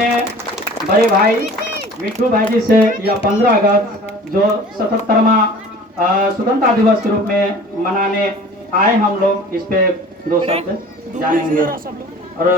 अपने बड़े भाई मिट्टू भाई जी से यह 15 अगस्त जो 77वां स्वतंत्रता दिवस के रूप में मनाने आए हम लोग, इस पे दो शब्द जानेंगे और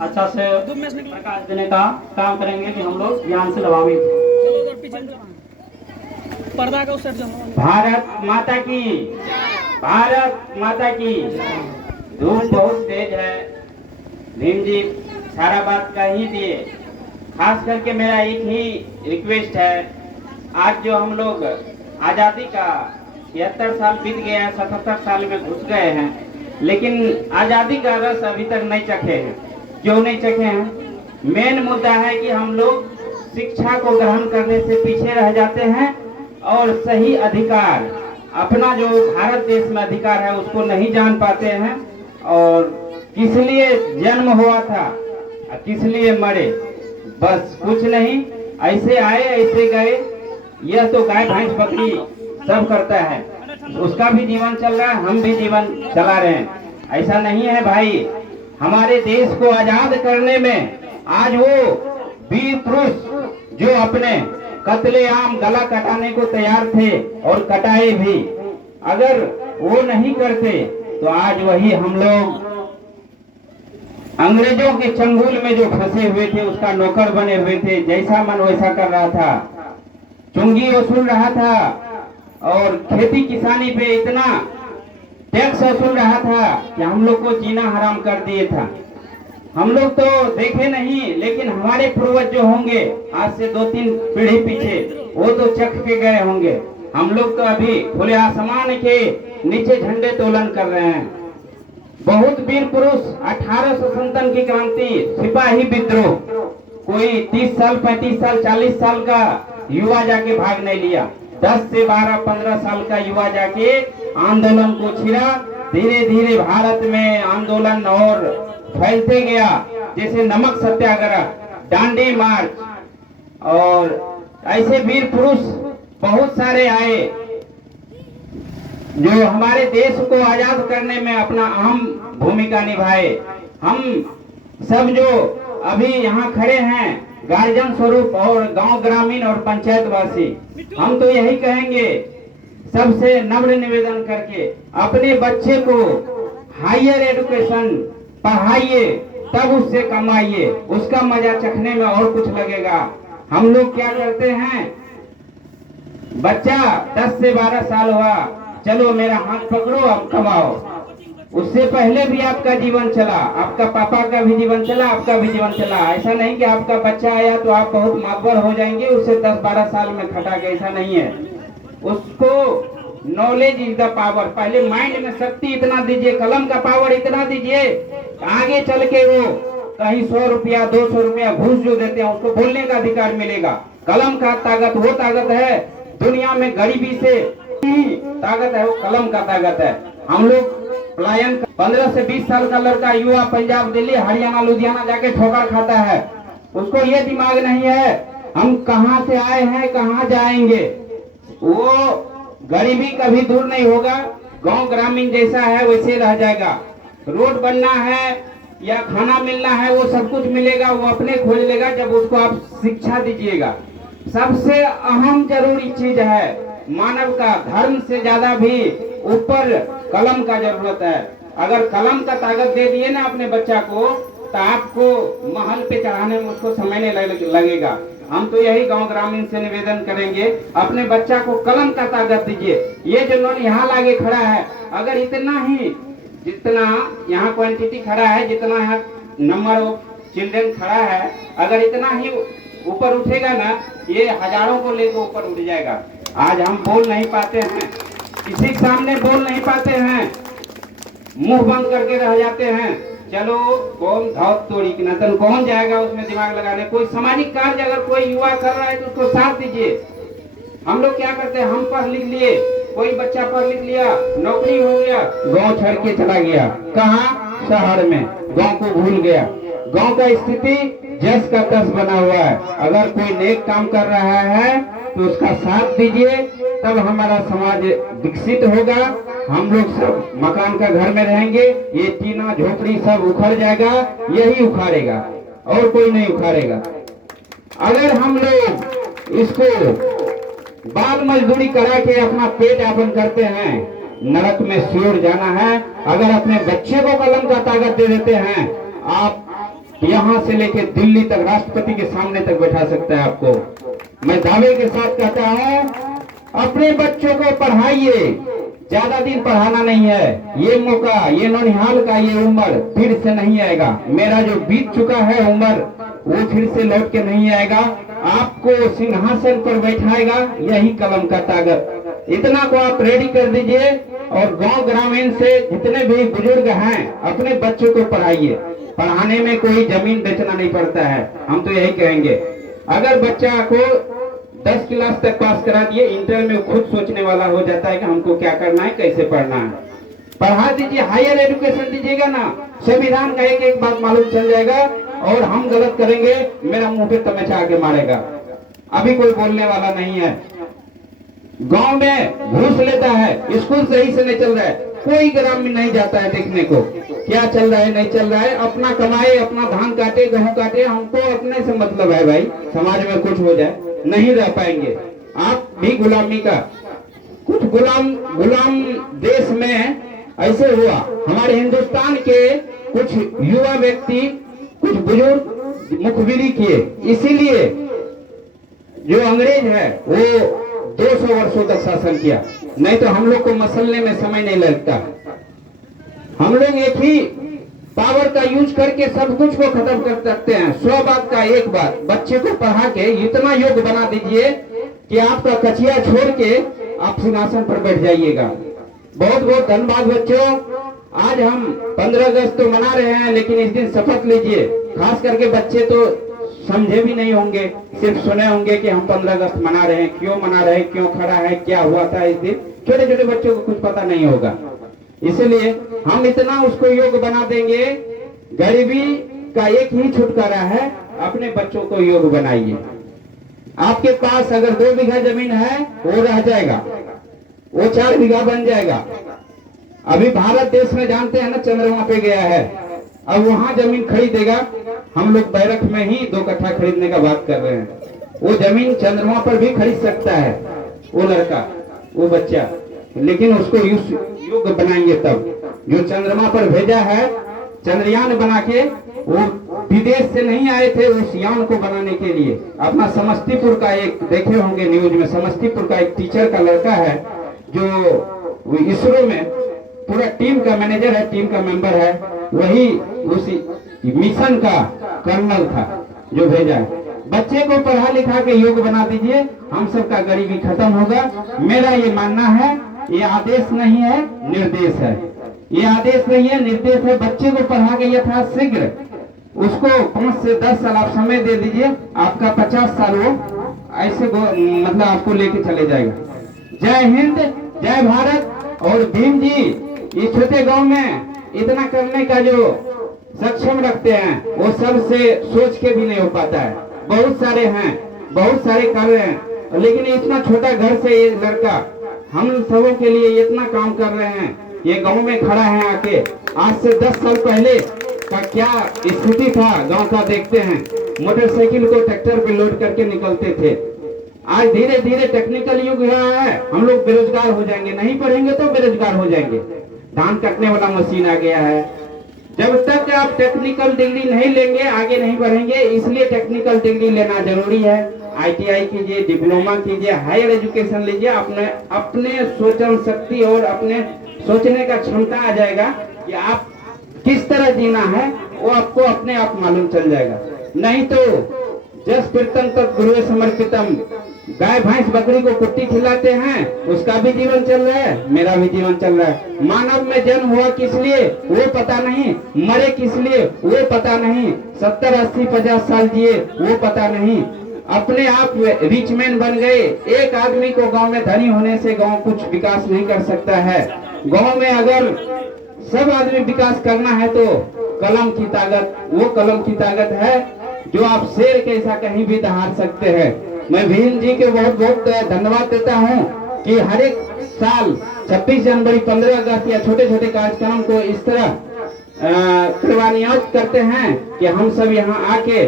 अच्छा से प्रकाश देने का काम करेंगे कि हम लोग ज्ञान से लाभान्वित। भारत माता की, भारत माता की। धूप बहुत तेज है, भीम जी सारा बात कह ही दिए। खास करके मेरा एक ही रिक्वेस्ट है, आज जो हम लोग आजादी का 76 साल बीत गए हैं, 77 साल में घुस गए हैं, लेकिन आजादी का रस अभी तक नहीं चखे हैं। क्यों नहीं चखे हैं? मेन मुद्दा है कि हम लोग शिक्षा को ग्रहण करने से पीछे रह जाते हैं और सही अधिकार, अपना जो भारत देश में अधिकार है उसको नहीं जान पाते हैं। और किस लिए जन्म हुआ था, किस लिए मरे, बस कुछ नहीं, ऐसे आए ऐसे गए। यह तो गाय भैंस बकरी सब करता है, उसका भी जीवन चल रहा है, हम भी जीवन चला रहे हैं। ऐसा नहीं है भाई। हमारे देश को आजाद करने में आज वो वीर पुरुष जो अपने कत्लेआम गला कटाने को तैयार थे और कटाए भी, अगर वो नहीं करते तो आज वही हम लोग अंग्रेजों के चंगुल में जो फंसे हुए थे उसका नौकर बने हुए थे। जैसा मन वैसा कर रहा था, चुंगी वसूल रहा था और खेती किसानी पे इतना टैक्स वसूल रहा था कि हम लोग को जीना हराम कर दिए था। हम लोग तो देखे नहीं, लेकिन हमारे पूर्वज जो होंगे आज से 2-3 पीढ़ी पीछे, वो तो चख के गए होंगे। हम लोग तो अभी खुले आसमान के नीचे झंडे तोलन कर रहे हैं। बहुत वीर पुरुष 1857 की क्रांति, सिपाही विद्रोह, कोई 30 साल 35 साल 40 साल का युवा जाके भाग नहीं लिया। 10 से 12-15 साल का युवा जाके आंदोलन को छिड़ा। धीरे धीरे भारत में आंदोलन और फैलते गया, जैसे नमक सत्याग्रह, दांडी मार्च, और ऐसे वीर पुरुष बहुत सारे आए जो हमारे देश को आजाद करने में अपना अहम भूमिका निभाए। हम सब जो अभी यहाँ खड़े हैं, गार्जियन स्वरूप और गांव ग्रामीण और पंचायत वासी, हम तो यही कहेंगे सबसे नम्र निवेदन करके, अपने बच्चे को हायर एजुकेशन पढ़ाइए, तब उससे कमाइए, उसका मजा चखने में और कुछ लगेगा। हम लोग क्या करते हैं, बच्चा 10 से 12 साल हुआ, चलो मेरा हाथ पकड़ो अब कमाओ। उससे पहले भी आपका जीवन चला, आपका पापा का भी जीवन चला, आपका भी जीवन चला। ऐसा नहीं कि आपका बच्चा आया तो आप बहुत मातबर हो जाएंगे, उससे 10-12 साल में खटा के, ऐसा नहीं है। उसको नॉलेज इज द पावर, पहले माइंड में शक्ति इतना दीजिए, कलम का पावर इतना दीजिए, आगे चल के वो कहीं 100 रुपया 200 रुपया घूस जो देते हैं उसको बोलने का अधिकार मिलेगा। कलम का ताकत वो ताकत है, दुनिया में गरीबी से ताकत है, वो कलम का ताकत है। हम लोग पलायन 15 से 20 साल का लड़का युवा पंजाब दिल्ली हरियाणा लुधियाना जाके ठोकर खाता है, उसको ये दिमाग नहीं है हम कहाँ से आए हैं कहाँ जाएंगे। वो गरीबी कभी दूर नहीं होगा, गांव ग्रामीण जैसा है वैसे रह जाएगा। रोड बनना है या खाना मिलना है, वो सब कुछ मिलेगा, वो अपने खोज लेगा जब उसको आप शिक्षा दीजिएगा। सबसे अहम जरूरी चीज है मानव का, धर्म से ज्यादा भी ऊपर कलम का जरूरत है। अगर कलम का ताकत दे दिए ना अपने बच्चा को, तो आपको महल पे चढ़ाने में उसको समय नहीं लगेगा। हम तो यही गांव ग्रामीण से निवेदन करेंगे, अपने बच्चा को कलम का ताकत दीजिए। ये जो नौनिहाल आगे खड़ा है, अगर इतना ही, जितना यहाँ क्वांटिटी खड़ा है, जितना यहाँ नंबर ऑफ चिल्ड्रन खड़ा है, अगर इतना ही ऊपर उठेगा ना, ये हजारों को लेकर ऊपर उठ जाएगा। आज हम बोल नहीं पाते हैं, किसी के सामने बोल नहीं पाते हैं, मुंह बंद करके रह जाते हैं। चलो कौन धावत तोड़ी की नतन, कौन जाएगा उसमें दिमाग लगाने। कोई सामाजिक कार्य अगर कोई युवा कर रहा है तो उसको साथ दीजिए। हम लोग क्या करते हैं, हम पढ़ लिख लिए, कोई बच्चा पढ़ लिख लिया, नौकरी हो गया, गांव छोड़ के चला गया, कहाँ, शहर में, गांव को भूल गया। गांव का स्थिति जस का तस बना हुआ है। अगर कोई नेक काम कर रहा है तो उसका साथ दीजिए, तब हमारा समाज विकसित होगा। हम लोग सब मकान का घर में रहेंगे, ये टीना झोपड़ी सब उखड़ जाएगा, यही उखाड़ेगा। और कोई नहीं उखाड़ेगा। अगर हम लोग इसको बाल मजदूरी करा के अपना पेट यापन करते हैं, नरक में सियोर जाना है। अगर अपने बच्चे को कलम का ताकत दे देते हैं, आप यहाँ से लेके दिल्ली तक राष्ट्रपति के सामने तक बैठा सकता है आपको। मैं दावे के साथ कहता हूँ, अपने बच्चों को पढ़ाइए। ज्यादा दिन पढ़ाना नहीं है। ये मौका, ये नौनिहाल का ये उम्र फिर से नहीं आएगा। मेरा जो बीत चुका है उम्र, वो फिर से लौट के नहीं आएगा। आपको सिंहासन पर बैठाएगा यही कलम का ताकत। इतना को आप रेडी कर दीजिए और गांव ग्रामीण से जितने भी बुजुर्ग हैं, अपने बच्चों को पढ़ाइए। पढ़ाने में कोई जमीन बेचना नहीं पड़ता है। हम तो यही कहेंगे, अगर बच्चा को 10 क्लास तक पास करा दिए, इंटर में खुद सोचने वाला हो जाता है कि हमको क्या करना है, कैसे पढ़ना है। पढ़ा दीजिए, हायर एजुकेशन दीजिएगा ना, संविधान का एक एक बात मालूम चल जाएगा। और हम गलत करेंगे, मेरा मुंह पे तमाचा आके मारेगा। अभी कोई बोलने वाला नहीं है। गांव में घूस लेता है, स्कूल सही से नहीं चल रहा है, कोई ग्रामीण नहीं जाता है देखने को क्या चल रहा है नहीं चल रहा है। अपना कमाए, अपना धान काटे, गेहूं काटे, हमको अपने से मतलब है भाई। समाज में कुछ हो जाए, नहीं रह पाएंगे। आप भी गुलामी का, कुछ गुलाम देश में ऐसे हुआ। हमारे हिंदुस्तान के कुछ युवा व्यक्ति, कुछ बुजुर्ग मुखबिरी किए, इसीलिए जो अंग्रेज है वो 200 वर्षों तक शासन किया। नहीं तो हम लोग को मसलने में समय नहीं लगता। हम लोग एक ही पावर का यूज करके सब कुछ को खत्म कर सकते हैं। 100 बात का एक बात, बच्चे को पढ़ा के इतना योग्य बना दीजिए कि आपका कचिया छोड़ के आप सिंहासन पर बैठ जाइएगा। बहुत बहुत धन्यवाद बच्चों। आज हम 15 अगस्त तो मना रहे हैं, लेकिन इस दिन शपथ लीजिए। खास करके बच्चे तो समझे भी नहीं होंगे, सिर्फ सुने होंगे कि हम 15 अगस्त मना रहे हैं, क्यों मना रहे हैं, क्यों खड़ा है, क्या हुआ था इस दिन। छोटे छोटे बच्चों को कुछ पता नहीं होगा, इसलिए हम इतना उसको योग्य बना देंगे। गरीबी का एक ही छुटकारा है, अपने बच्चों को योग्य बनाइए। आपके पास अगर 2 बीघा जमीन है, वो रह जाएगा, वो 4 बीघा बन जाएगा। अभी भारत देश में जानते हैं ना, चंद्रमा पे गया है, अब वहां जमीन खरीदेगा। हम लोग बैरक में ही 2 कट्ठा खरीदने का बात कर रहे हैं। वो जमीन चंद्रमा पर भी खरीद सकता है वो लड़का, वो बच्चा, लेकिन उसको योग्य बनाएंगे तब। जो चंद्रमा पर भेजा है, चंद्रयान बना के, वो विदेश से नहीं आए थे उस यान को बनाने के लिए। अपना समस्तीपुर का एक देखे होंगे न्यूज में, समस्तीपुर का एक टीचर का लड़का है जो इसरो में पूरा टीम का मैनेजर है, टीम का मेंबर है, वही उसी मिशन का कर्नल था जो भेजा है। बच्चे को पढ़ा लिखा के योग्य बना दीजिए, हम सबका गरीबी खत्म होगा। मेरा ये मानना है, ये आदेश नहीं है, निर्देश है। ये आदेश नहीं है, निर्देश है। बच्चे को पढ़ा के यथाशीघ्र उसको 5 से 10 साल आप समय दे दीजिए, आपका 50 साल वो ऐसे मतलब आपको लेके चले जाएगा। जय हिंद, जय भारत। और भीम जी इस छोटे गांव में इतना करने का जो सक्षम रखते हैं, वो सबसे सोच के भी नहीं हो पाता है। बहुत सारे हैं, बहुत सारे कर रहे हैं, लेकिन इतना छोटा घर से ये लड़का हम सबों के लिए इतना काम कर रहे हैं। ये गांव में खड़ा है आके। आज से 10 साल पहले का क्या स्थिति था गांव का देखते हैं। मोटरसाइकिल को ट्रैक्टर पे लोड करके निकलते थे। आज धीरे धीरे टेक्निकल युग रहा है, हम लोग बेरोजगार हो जाएंगे। नहीं पढ़ेंगे तो बेरोजगार हो जाएंगे। धान काटने वाला मशीन आ गया है। जब तक आप टेक्निकल डिग्री नहीं लेंगे, आगे नहीं बढ़ेंगे। इसलिए टेक्निकल डिग्री लेना जरूरी है। ITI कीजिए, डिप्लोमा कीजिए, हायर एजुकेशन लीजिए। अपने सोचन शक्ति और अपने सोचने का क्षमता आ जाएगा कि आप किस तरह जीना है, वो आपको अपने आप मालूम चल जाएगा। नहीं तो जस कीर्तन तक गुरुवे समर्पितम, गाय भैंस बकरी को कुट्टी खिलाते हैं, उसका भी जीवन चल रहा है, मेरा भी जीवन चल रहा है। मानव में जन्म हुआ किस लिए वो पता नहीं, मरे किस लिए वो पता नहीं, 70, 80, 50 साल जिए वो पता नहीं। अपने आप रिचमैन बन गए। एक आदमी को गांव में धनी होने से गांव कुछ विकास नहीं कर सकता है। गांव में अगर सब आदमी विकास करना है तो कलम की ताकत, वो कलम की ताकत है जो आप शेर के ऐसा कहीं भी दहाड़ सकते हैं। मैं भीम जी के बहुत बहुत धन्यवाद देता हूँ कि हर एक साल 26 जनवरी, 15 अगस्त या छोटे छोटे कार्यक्रम को इस तरह कृपानियोत करते हैं कि हम सब यहाँ आके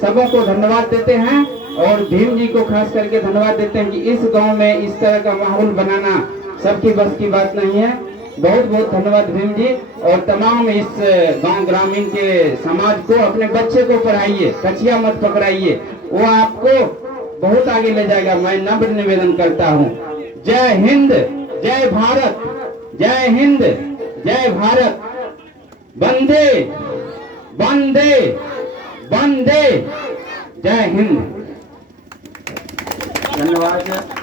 सबों को धन्यवाद देते हैं और भीम जी को खास करके धन्यवाद देते हैं कि इस गांव में इस तरह का माहौल बनाना सबकी बस की बात नहीं है। बहुत बहुत धन्यवाद भीम जी। और तमाम इस गांव ग्रामीण के समाज को अपने बच्चे को पढ़ाइए, कचिया मत पकड़ाइए, वो आपको बहुत आगे ले जाएगा। मैं नम्र निवेदन करता हूँ। जय हिंद, जय भारत, जय हिंद, जय भारत, वंदे वंदे वंदे, जय हिंद। धन्यवाद।